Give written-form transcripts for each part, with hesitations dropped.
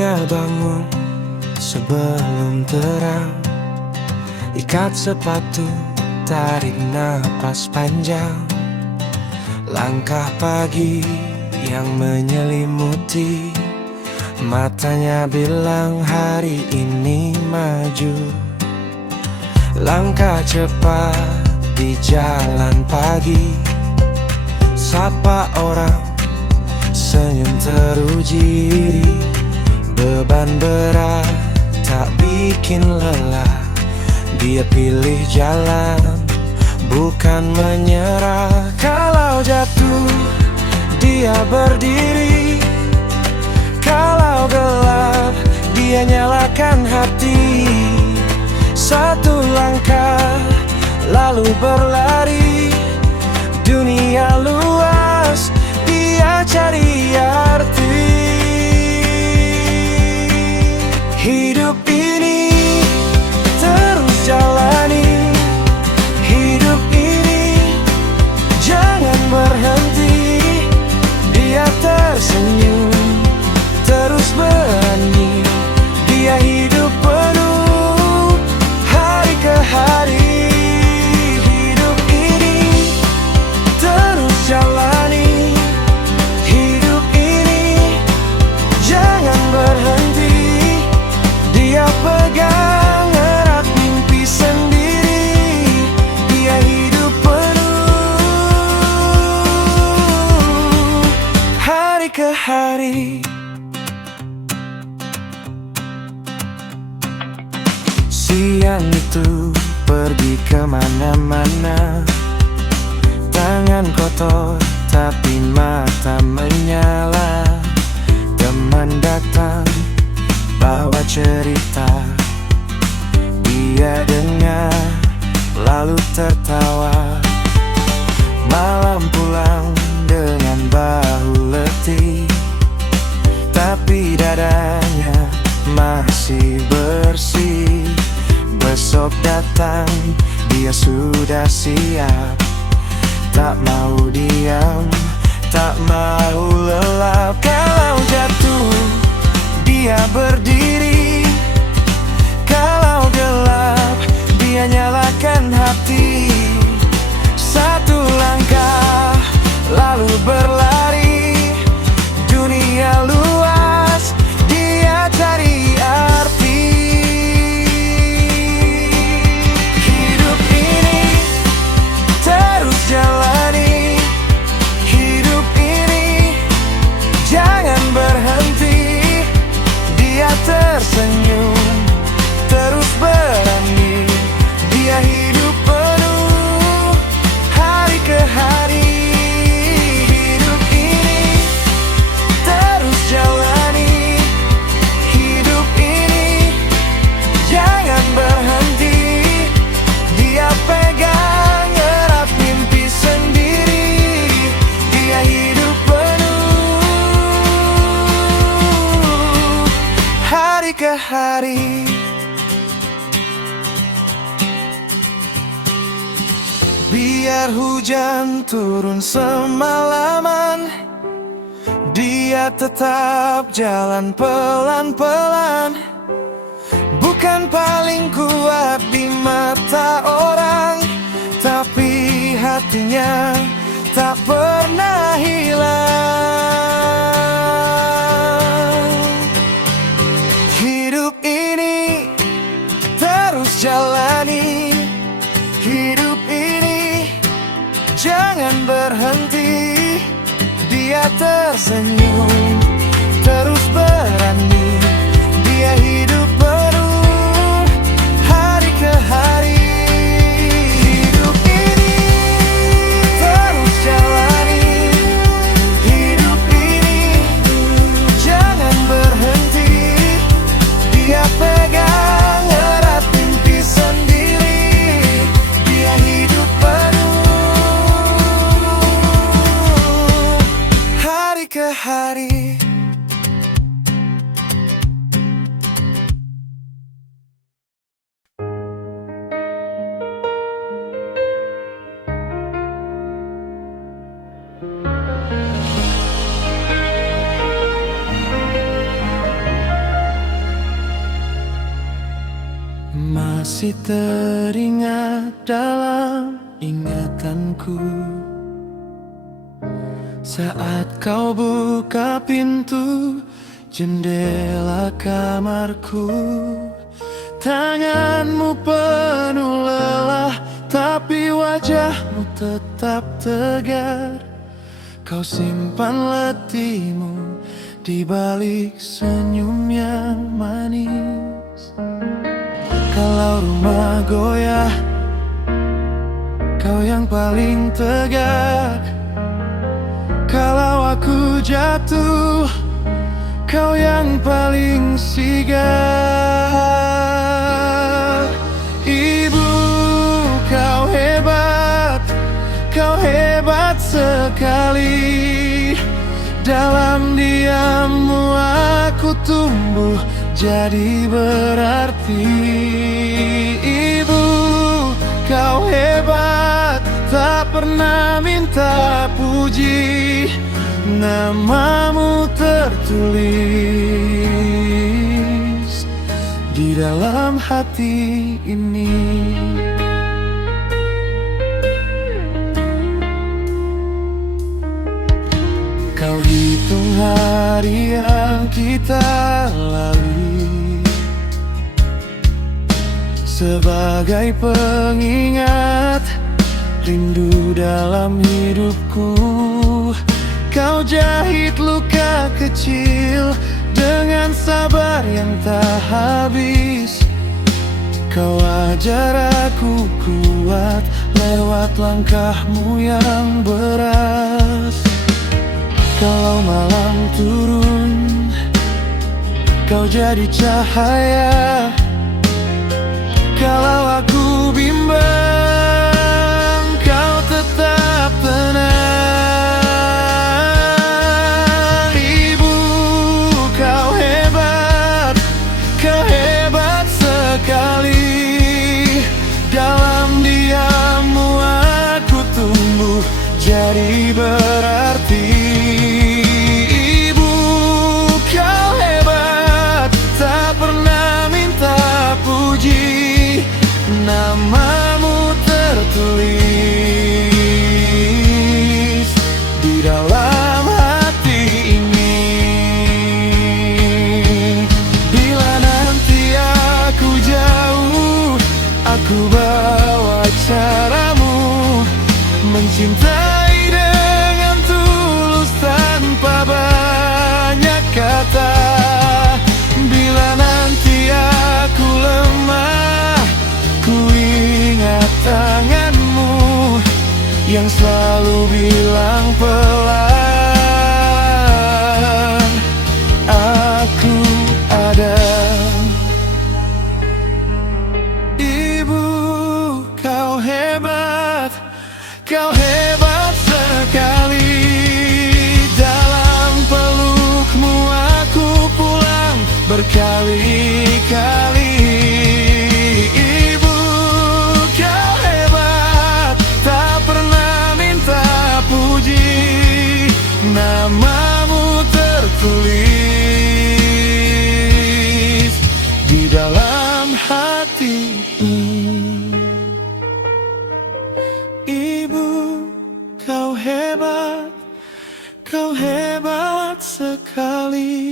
Dia bangun sebelum terang, ikat sepatu, tarik napas panjang. Langkah pagi yang menyelimuti, matanya bilang hari ini maju. Langkah cepat di jalan pagi, sapa orang, senyum teruji. Beban berat tak bikin lelah, dia pilih jalan, bukan menyerah. Kalau jatuh, dia berdiri. Kalau gelap, dia nyalakan hati. Satu langkah, lalu berlari. Dunia luas, dia cari arti. Hidup ini terus jalani. Hidup ini jangan berhenti. Dia tersenyum, terus berani. Dia hidup penuh hari ke hari. Hidup ini terus jalani. Hidup ini jangan berhenti. Dia pegang erat mimpi sendiri. Dia hidup penuh hari ke hari. Siang itu pergi kemana-mana, tangan kotor tapi mata menyala. Teman datang bawa cerita, dia dengar lalu tertawa. Malam pulang dengan bahu letih, tapi dadanya masih bersih. Besok datang, dia sudah siap. Tak mau diam, tak mau lelap. Kalau jatuh, dia berdiri. Kalau gelap, dia nyalakan hati. Satu langkah, lalu berlari. Dunia luas, dia cari arti. Hidup ini terus jalani. Hidup ini jangan berhenti. Dia tersenyum, terus berani. Dia hidup penuh hari ke hari. Hidup ini terus jalani. Hidup ini jangan berhenti. Dia pegang erat mimpi sendiri. Dia hidup penuh hari ke hari. Biar hujan turun semalaman, dia tetap jalan pelan-pelan. Bukan paling kuat di mata orang, tapi hatinya tak pernah hilang. Hidup ini terus jalani. Hidup ini jangan berhenti. Dia tersenyum, terus berani. Dia hidup penuh hari ke hari. Hidup ini terus jalani. Hidup ini jangan berhenti. Dia pegang erat mimpi sendiri. Dia hidup penuh hari ke hari. masih teringat dalam ingatanku saat kau buka pintu jendela kamarku. Tanganmu penuh lelah, tapi wajahmu tetap tegar. Kau simpan letihmu di balik senyum yang manis. Kalau rumah goyah, kau yang paling tegak. Kalau aku jatuh, kau yang paling sigap. Ibu, kau hebat sekali. Dalam diammu aku tumbuh jadi berarti. Ibu, kau hebat, tak pernah minta puji. Namamu tertulis di dalam hati ini. Kau hitung hari yang kita lalui sebagai pengingat rindu dalam hidupku. Kau jahit luka kecil dengan sabar yang tak habis. Kau ajar aku kuat lewat langkahmu yang berat. Kalau malam turun, kau jadi cahaya. Kalau aku bimbang, kau tetap tenang. Ibu, kau hebat sekali. Dalam diammu aku tumbuh jadi berarti. Ibu, kau hebat, tak pernah minta puji. Namamu tertulis di dalam hati ini. Bila nanti aku jauh, aku bawa caramu mencintai dengan tulus tanpa banyak kata. Bila nanti aku lemah, ku ingat tanganmu yang selalu bilang pelan, aku ada. Ibu, kau hebat sekali. Dalam pelukmu aku pulang berkali-kali. Ibu, kau hebat, tak pernah minta puji. Namamu tertulis di dalam hati ini. Ibu, kau hebat sekali.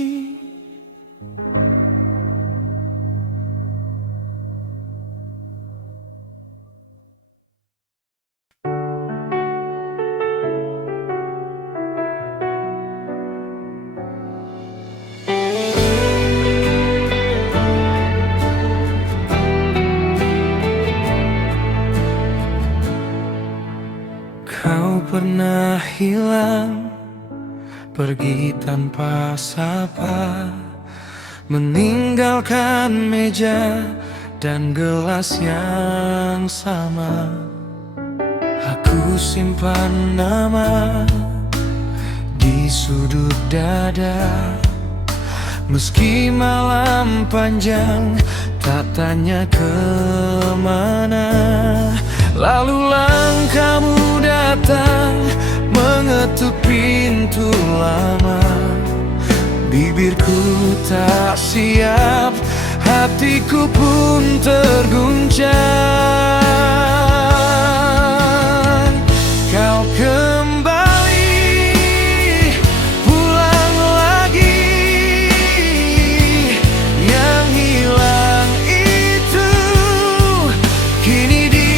Kau pernah hilang, pergi tanpa sapa, meninggalkan meja dan gelas yang sama. Aku simpan nama di sudut dada. Meski malam panjang, tak tanya kemana. Lalu langkahmu datang, mengetuk pintu lama. Bibirku tak siap, hatiku pun terguncang. Kau kembali pulang lagi, yang hilang itu kini di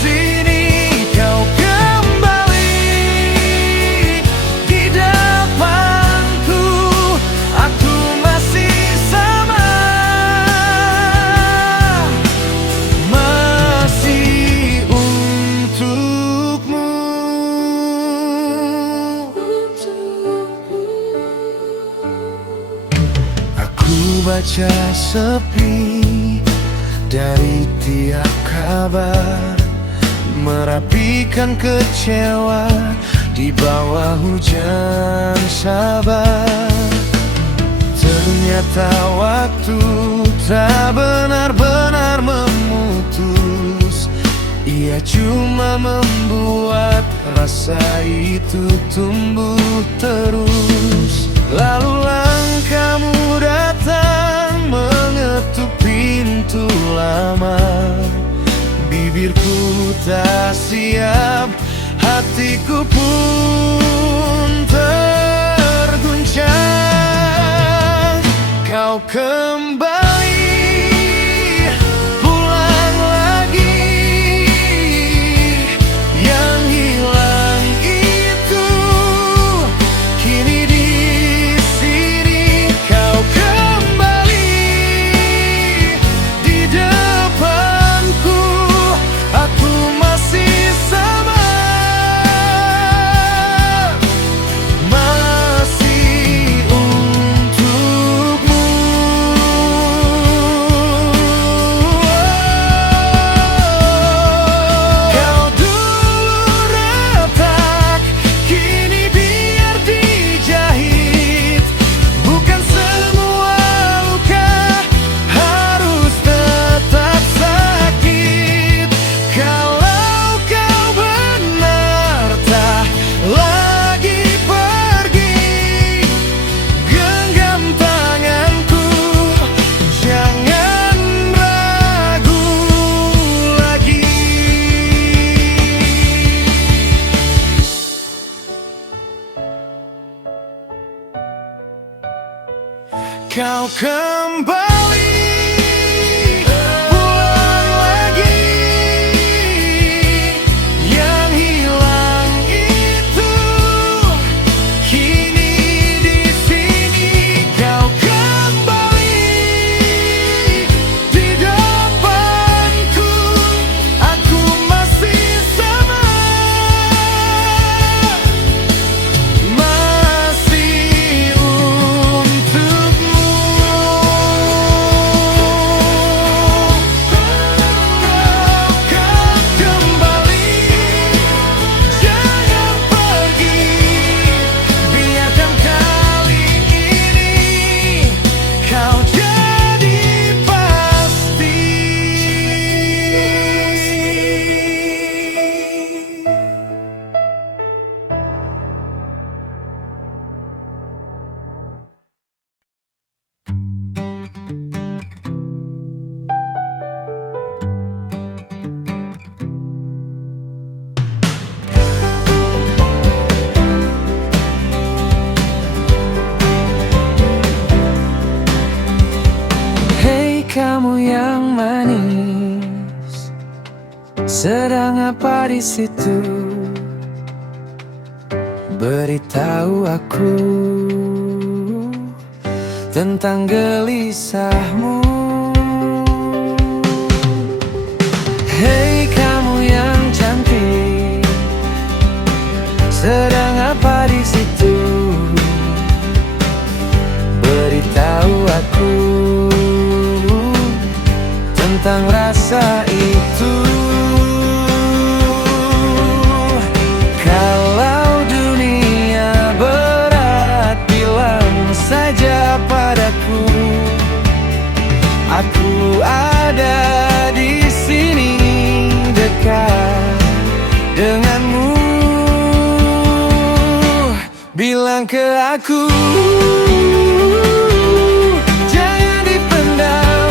sini. Kau kembali di depanku, aku masih sama, masih untukmu. Aku baca sepi dari tiap kabar, merapikan kecewa di bawah hujan sabar. Ternyata waktu tak benar-benar memutus, ia cuma membuat rasa itu tumbuh terus. Lalu langkahmu datang mengetuk pintu lama, bibirku tak siap, hatiku pun terguncang. Kau kembali pulang lagi, yang hilang itu kini di sini. Kau kembali di depanku, aku masih sama, masih untukmu. Kau dulu retak, kini biar dijahit. Bukan semua luka harus tetap sakit. Kalau kau benar tak lagi pergi, genggam tanganku, jangan ragu lagi. Kau kembali pulang lagi, yang hilang itu kini di sini. Kau kembali di depanku, aku masih sama, masih untukmu. Kau kembali, jangan pergi, biarkan kali ini kau jadi pasti. Hei kamu yang manis, sedang apa di situ? Beritahu aku tentang gelisahmu. Hei kamu yang cantik, sedang apa di situ? Beritahu aku tentang rasa itu. Kalau dunia berat, bilang saja padaku, aku ada di sini dekat denganmu. Bilang ke aku, jangan dipendam,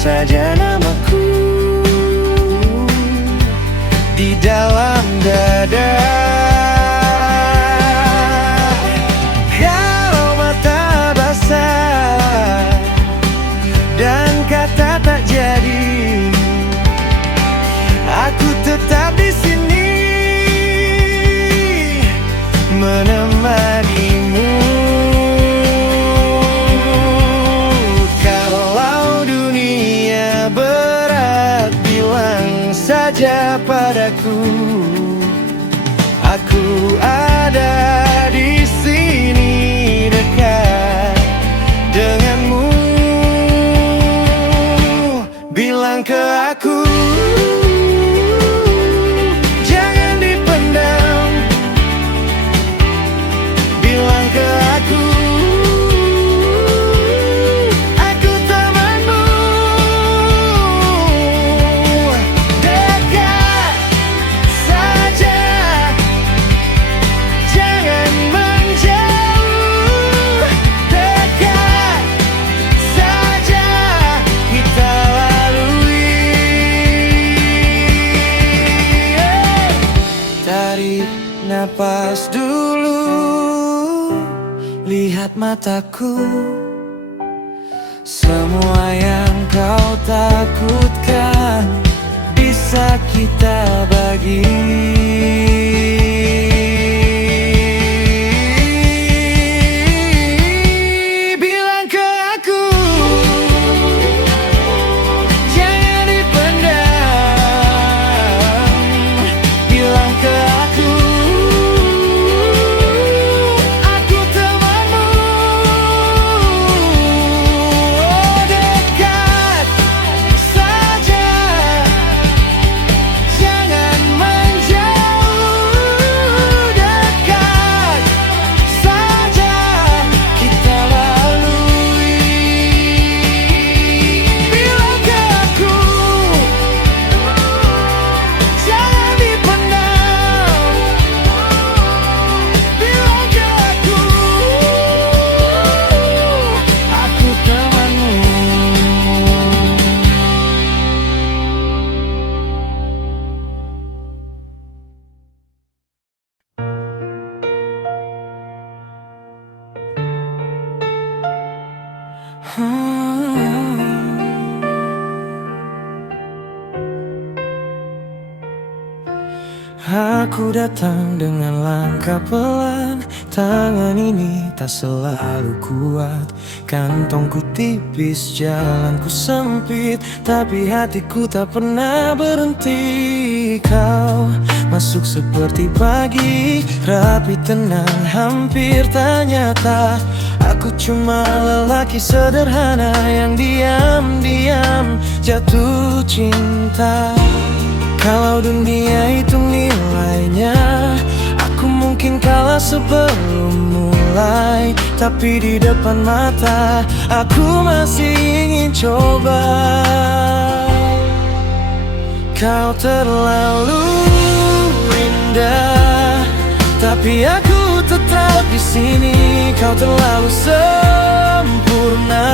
saja namaku di dalam dada. Kalau mata basah dan kata tak jadi, aku tetap di sini menemanimu. Kalau dunia berat, bilang saja padaku. Aku ada di sini dekat denganmu. Bilang ke aku, jangan dipendam. Bilang ke aku temanmu. Dekat saja, jangan menjauh. Dekat saja kita lalui. Tarik napas dulu, lihat mataku. Semua yang kau takutkan bisa kita bagi. Bilang ke aku, jangan dipendam. Bilang ke aku temanmu. Oh, dekat saja, jangan menjauh. Dekat saja kita lalui. Bilang ke aku, jangan dipendam. Bilang ke aku temanmu. Aku datang dengan langkah pelan. Tangan ini tak selalu kuat, kantongku tipis, jalanku sempit, tapi hatiku tak pernah berhenti. Kau masuk seperti pagi, rapi, tenang, hampir tak nyata. Aku cuma lelaki sederhana yang diam-diam jatuh cinta. Kalau dunia itu nilainya, aku mungkin kalah sebelum mulai. Tapi di depan mata, aku masih ingin coba. Kau terlalu indah, tapi aku tetap di sini. Kau terlalu sempurna,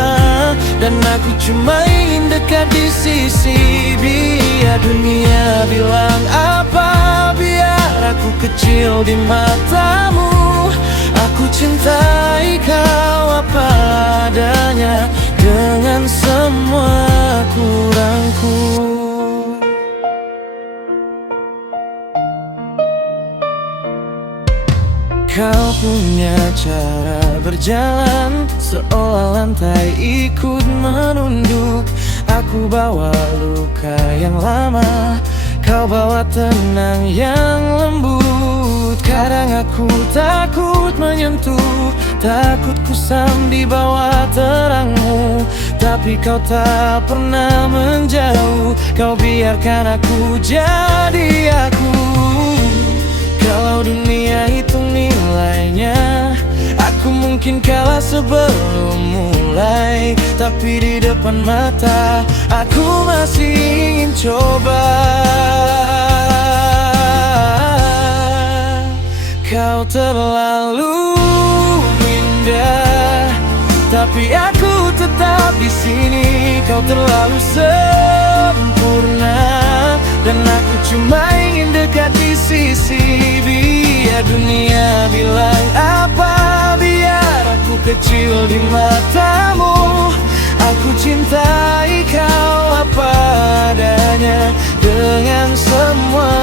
dan aku cuma ingin dekat di sisi. Biar dunia bilang apa, biar aku kecil di matamu. Aku cintai kau apa adanya, dengan semua kurangku. Kau punya cara berjalan, seolah lantai ikut menunduk. Aku bawa luka yang lama, kau bawa tenang yang lembut. Kadang aku takut menyentuh, takut kusam di bawah terangmu. Tapi kau tak pernah menjauh, kau biarkan aku jadi aku. Kalau dunia itu nilainya, aku mungkin kalah sebelum mulai. Tapi di depan mata, aku masih ingin coba. Kau terlalu indah, Tapi aku tetap di sini. Kau terlalu sempurna, dan aku cuma ingin dekat di sisi. Biar dunia bilang apa, biar aku kecil di matamu. Aku cintai kau apa adanya, dengan semua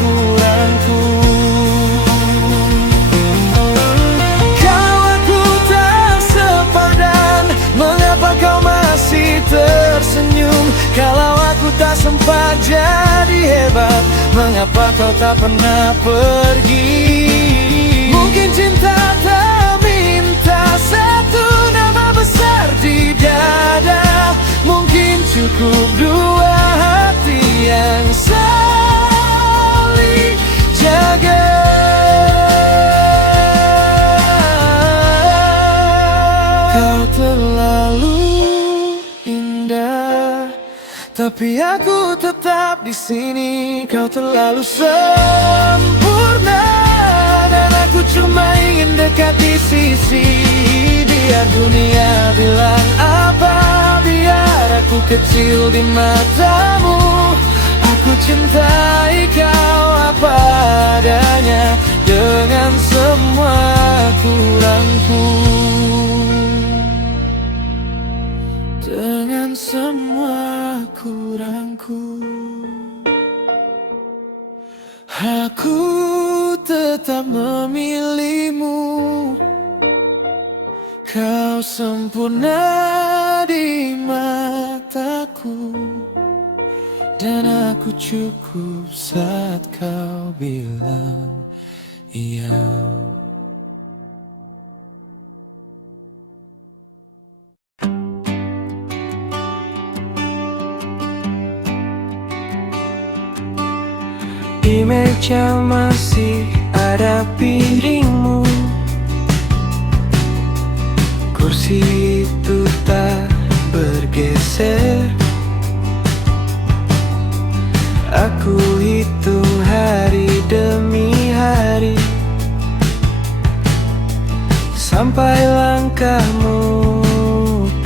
kurangku. Kau aku tak sepadan, mengapa kau masih tersenyum? Kalau aku tak sempat jadi hebat, mengapa kau tak pernah pergi? Mungkin cinta tak minta satu nama besar di dada, mungkin cukup dua hati yang saling jaga. Kau terlalu indah, tapi aku tetap di sini. Kau terlalu sempurna, dan aku cuma ingin dekat di sisi. Biar dunia bilang apa, biar aku kecil di matamu. Aku cintai kau apa adanya, dengan semua kurangku. Dengan semua kurangku, aku tetap memilihmu. Kau sempurna di mataku, dan aku cukup saat kau bilang iya. Di meja masih ada piringmu, kursi itu tak bergeser. Aku hitung hari demi hari, sampai langkahmu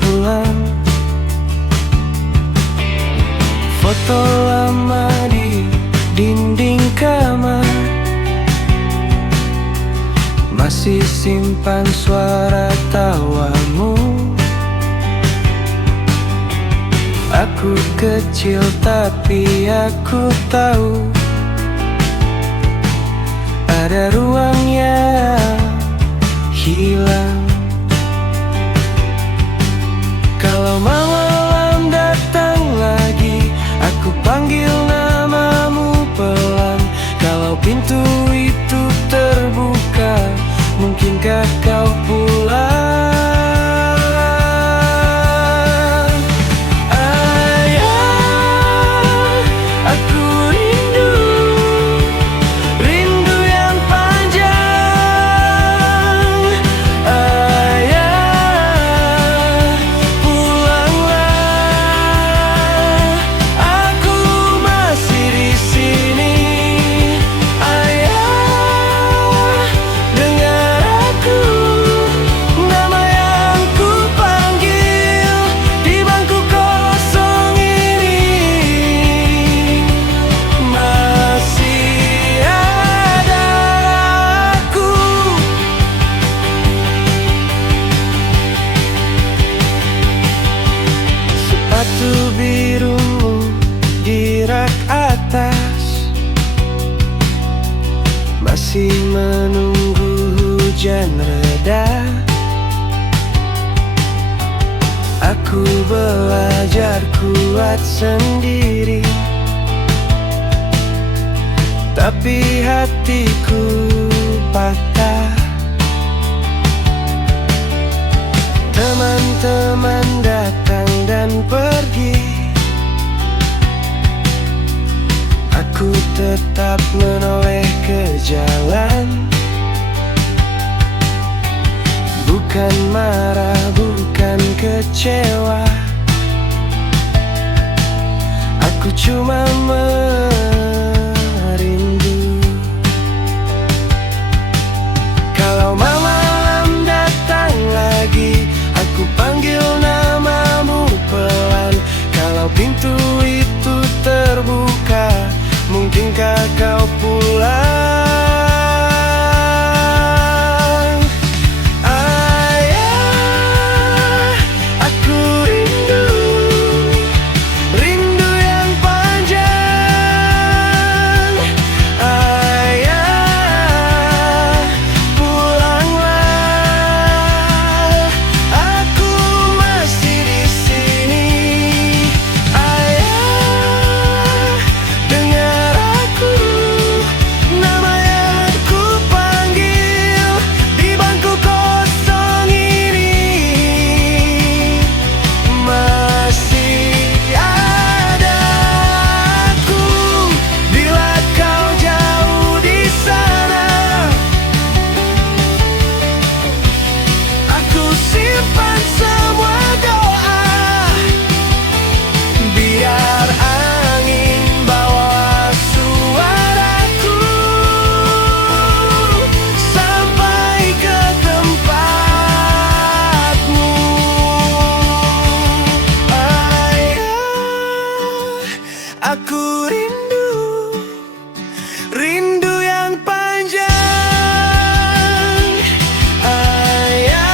pulang. Foto lama di dinding kamar, masih simpan suara tawamu. Aku kecil tapi aku tahu ada ruang yang hilang. Kalau malam datang lagi, aku panggil namamu pelan. Kalau pintu itu terbuka, mungkinkah kau pulang? Ayah, aku rindu, rindu yang panjang. Ayah, pulanglah, aku masih di sini. Ayah, dengar aku, nama yang ku panggil di bangku kosong ini. Masih ada aku. Sepatu birumu di rak atas, masih menunggu hujan reda. Aku belajar kuat sendiri, tapi hatiku patah. Teman-teman datang dan pergi, aku tetap menoleh ke jalan. Bukan marah, bukan kecewa, aku cuma merindu. Kalau malam datang lagi, aku simpan semua doa, biar angin bawa suaraku sampai ke tempatmu. Ayah, aku rindu, rindu yang panjang. Ayah,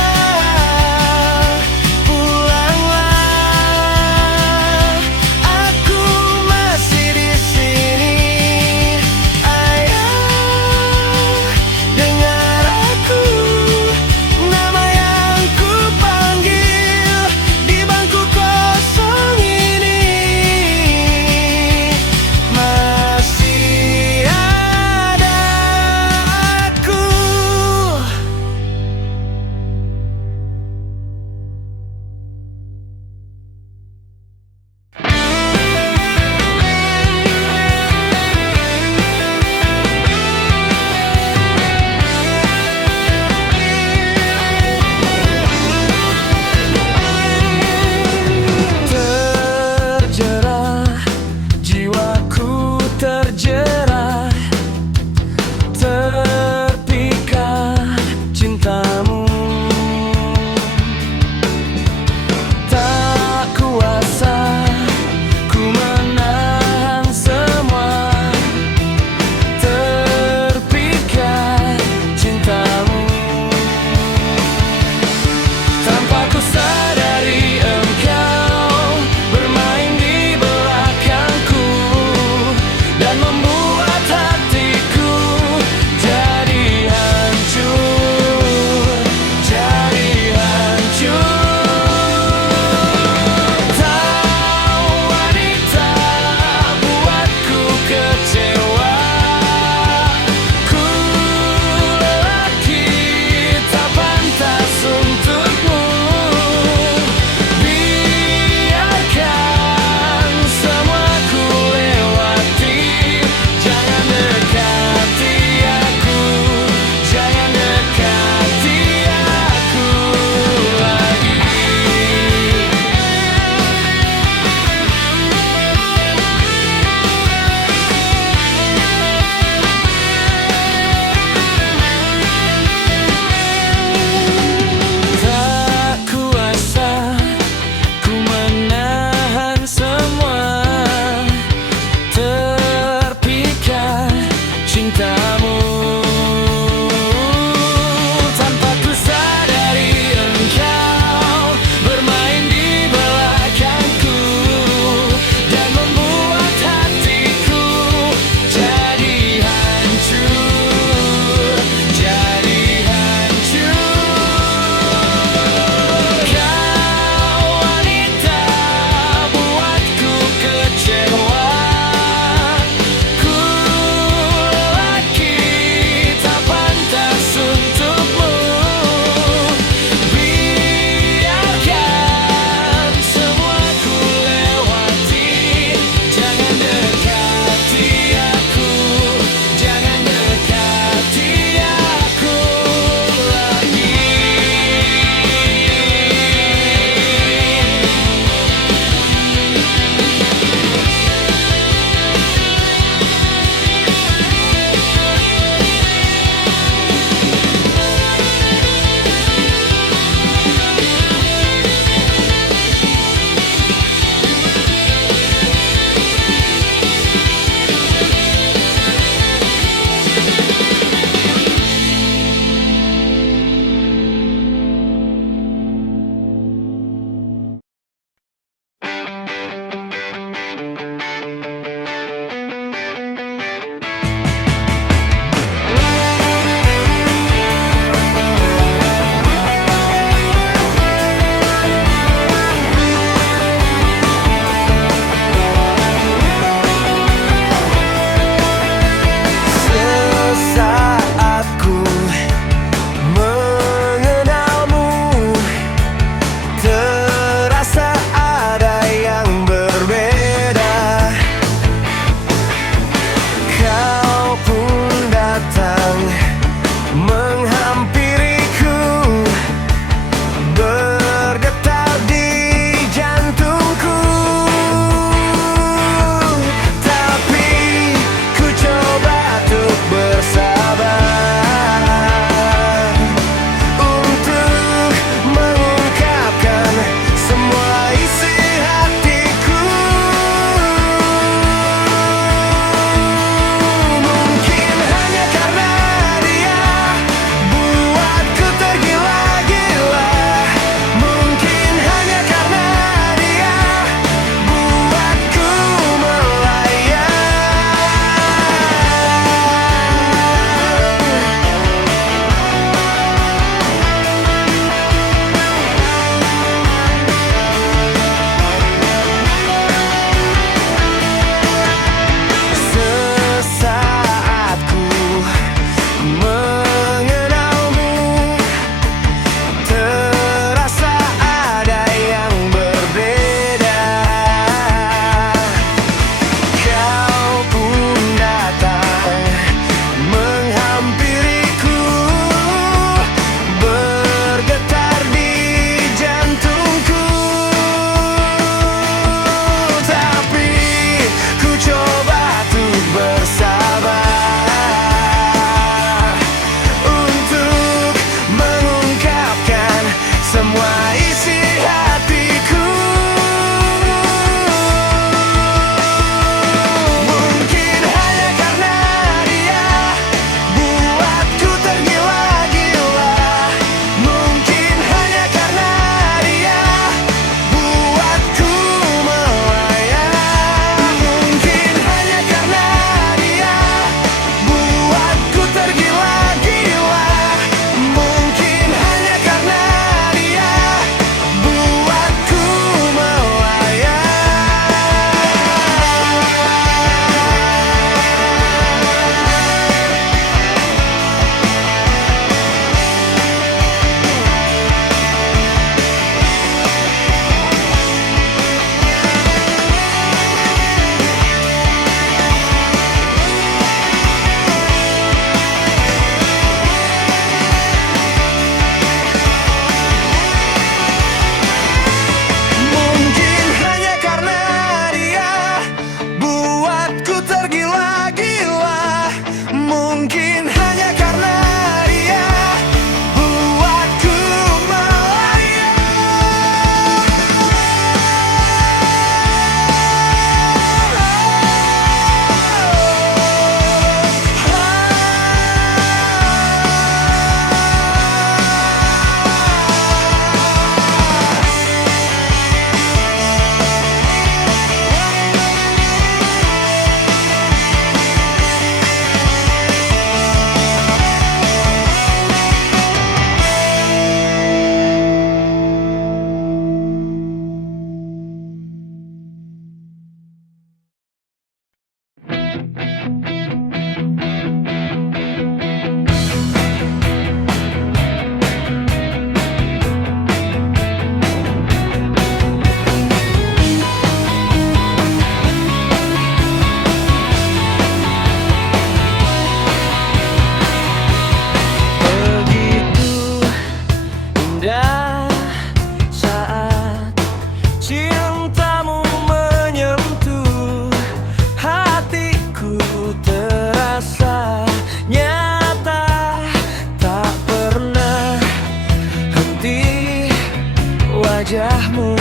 wajahmu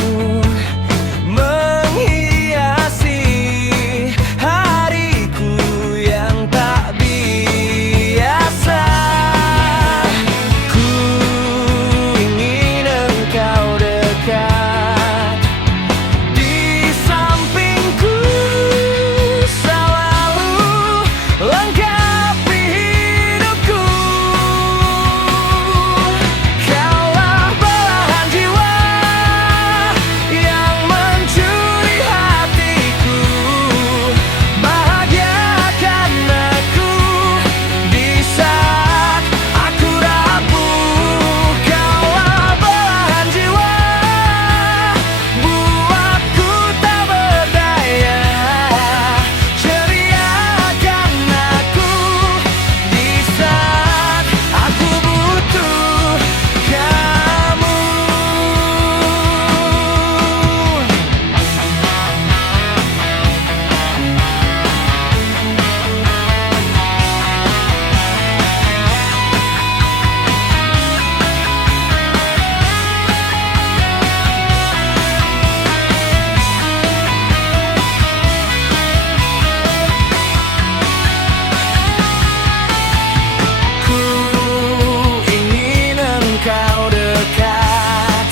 menghiasi hariku yang tak biasa. Ku ingin engkau dekat di sampingku, selalu lengkapi hidupku. Kaulah belahan jiwa yang mencuri hatiku, bahagiakan aku di saat aku rapuh. Kaulah belahan jiwa, buatku tak berdaya, ceriakan aku di saat aku butuh kamu. Ku ingin engkau dekat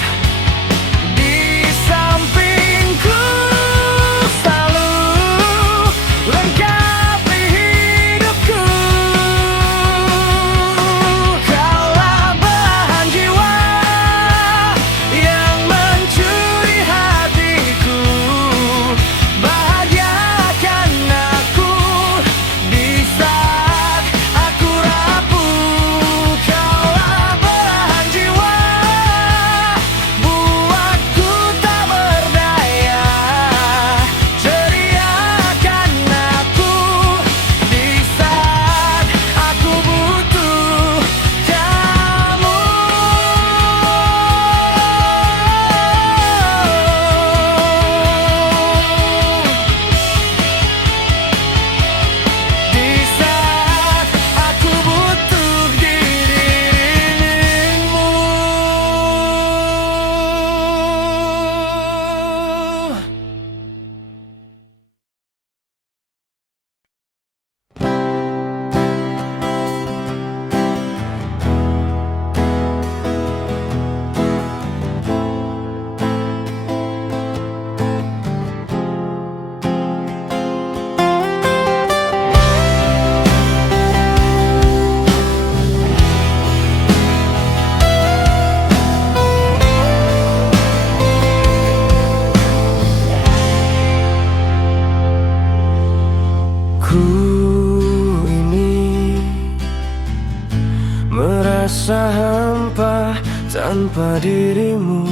di sampingku, selalu lengkapi hidupku. Kaulah belahan jiwa yang mencuri hatiku, bahagiakan aku di saat aku rapuh. Kaulah belahan jiwa, buatku tak berdaya, ceriakan aku di saat aku butuh kamu. Di saat aku butuh dirimu. Ku ini merasa hampa tanpa dirimu,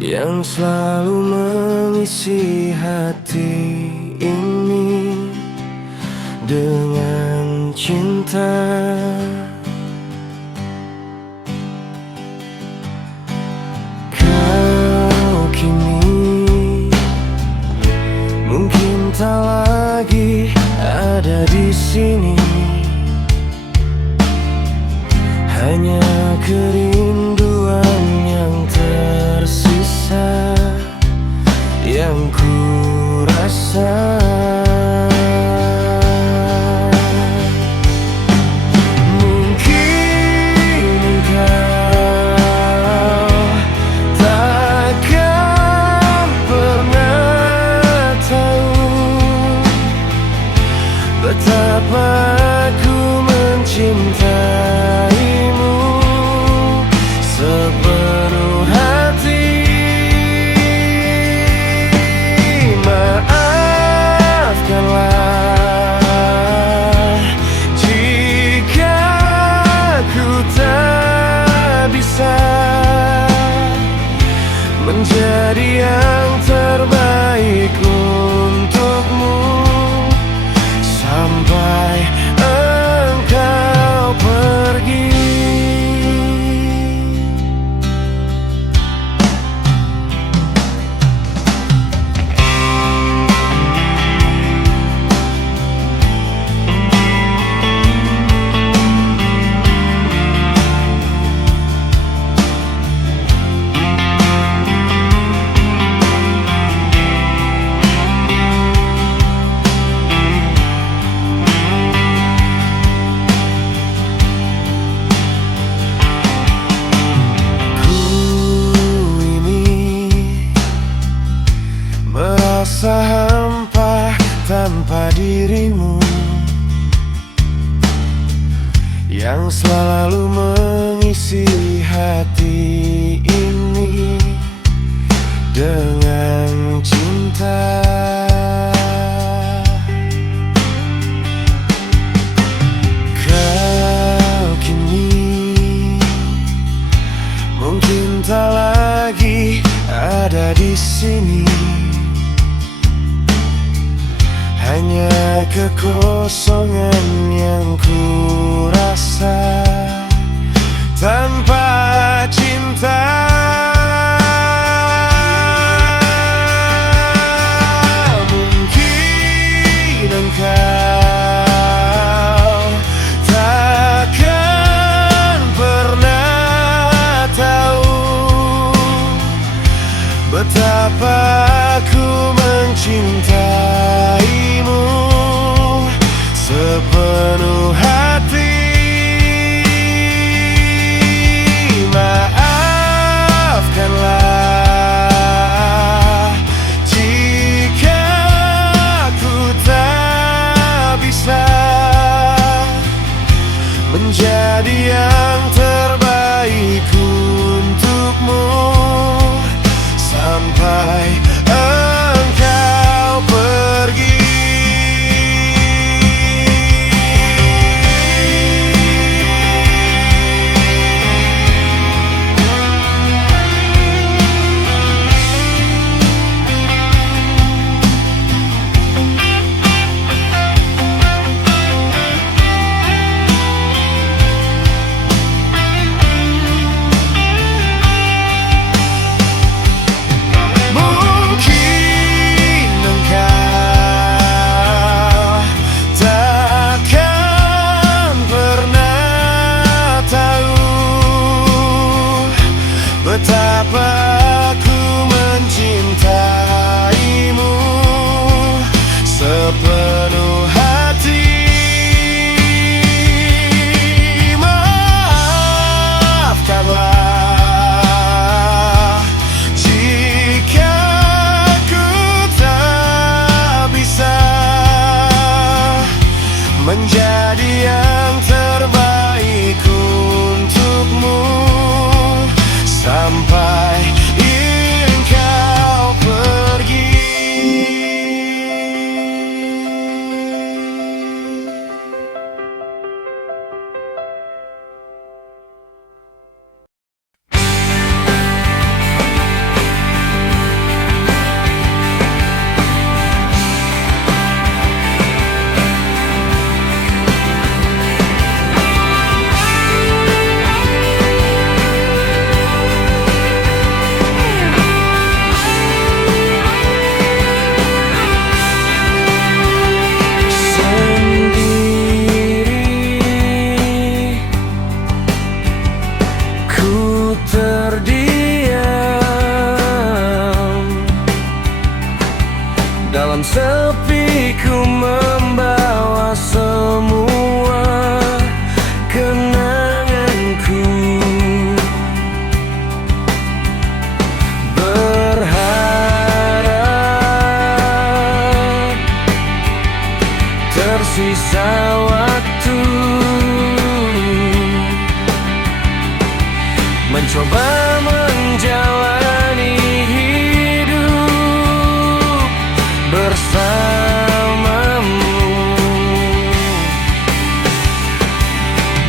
yang selalu mengisi hati ini dengan cinta. Kau kini mungkin tak lagi ada di sini, hanya kerinduan yang tersisa yang ku rasa. Mungkin engkau takkan pernah tahu betapa aku mencintaimu dirimu yang selalu mengisi hati ini dengan cinta. Kau kini mungkin tak lagi ada di sini, hanya kekosongan yang ku rasa tanpa cinta. Mungkin engkau takkan pernah tahu betapa aku mencintaimu sepenuh hati. Maafkanlah jika ku tak bisa menjadi yang terbaik untukmu sampai engkau pergi. Betapa aku mencintaimu sepenuh hati. Maafkanlah jika ku tak bisa menjadi yang terbaik untukmu sampai engkau pergi. Dalam sepi ku membawa semua kenanganku, berharap tersisa waktu mencoba menjalani bersamamu.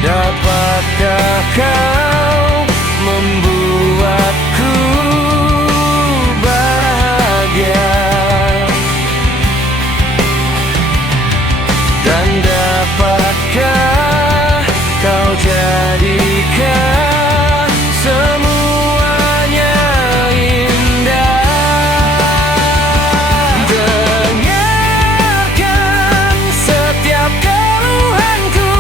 Dapatkah kau membuatku bahagia, dan dapatkah kau jadikan semuanya setiap keluhanku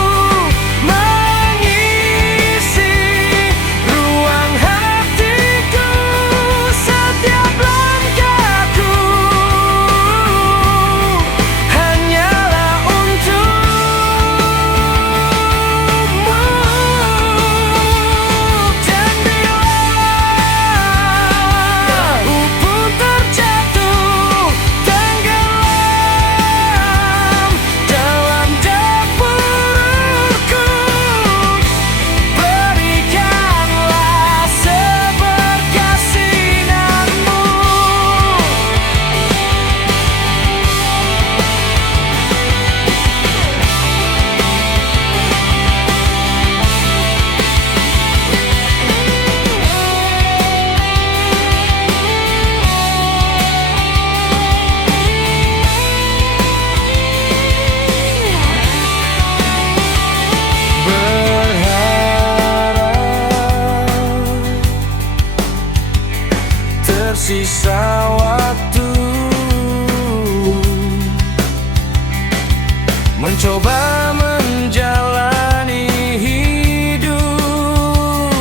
mengisi sisa waktu, mencoba menjalani hidup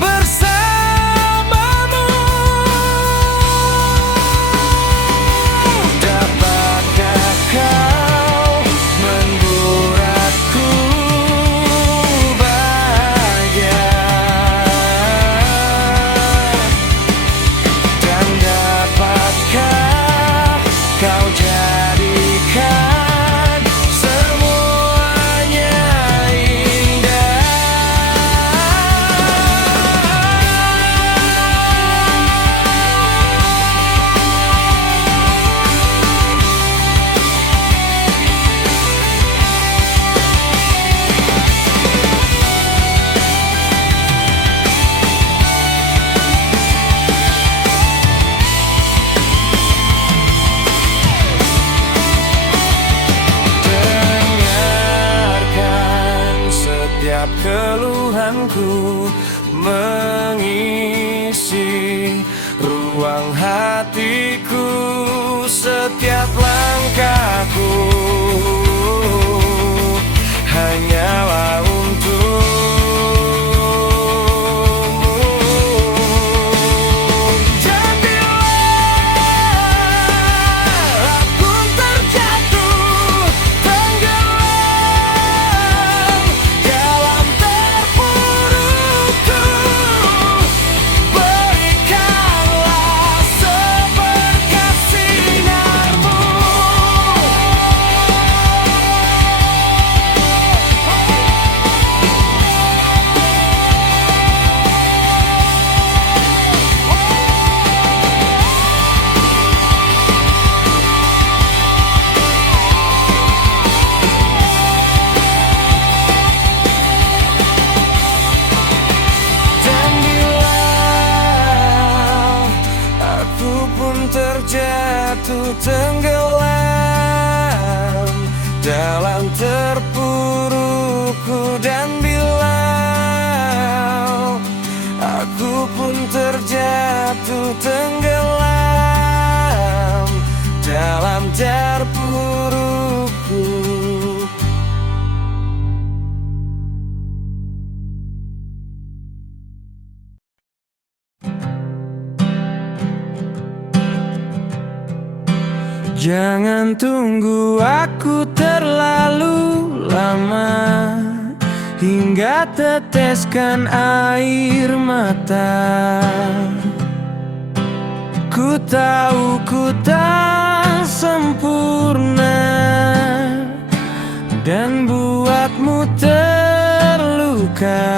bersamamu. Dapatkah kau membuatku bahagia, dan dapatkah kau jadikan semuanya indah? Dengarkan setiap keluhanku, mengisi ruang hatiku, setiap langkahku hanyalah untukmu. Dan bila aku terjatuh tenggelam dalam terpurukku, berikanlah seberkas sinarmu. Dan bila aku pun terjatuh tenggelam dalam terpurukku, dan bila aku pun terjatuh tenggelam dalam terpurukku. Jangan tunggu aku terlalu lama hingga teteskan air mata. Ku tahu ku tak sempurna dan buatmu terluka.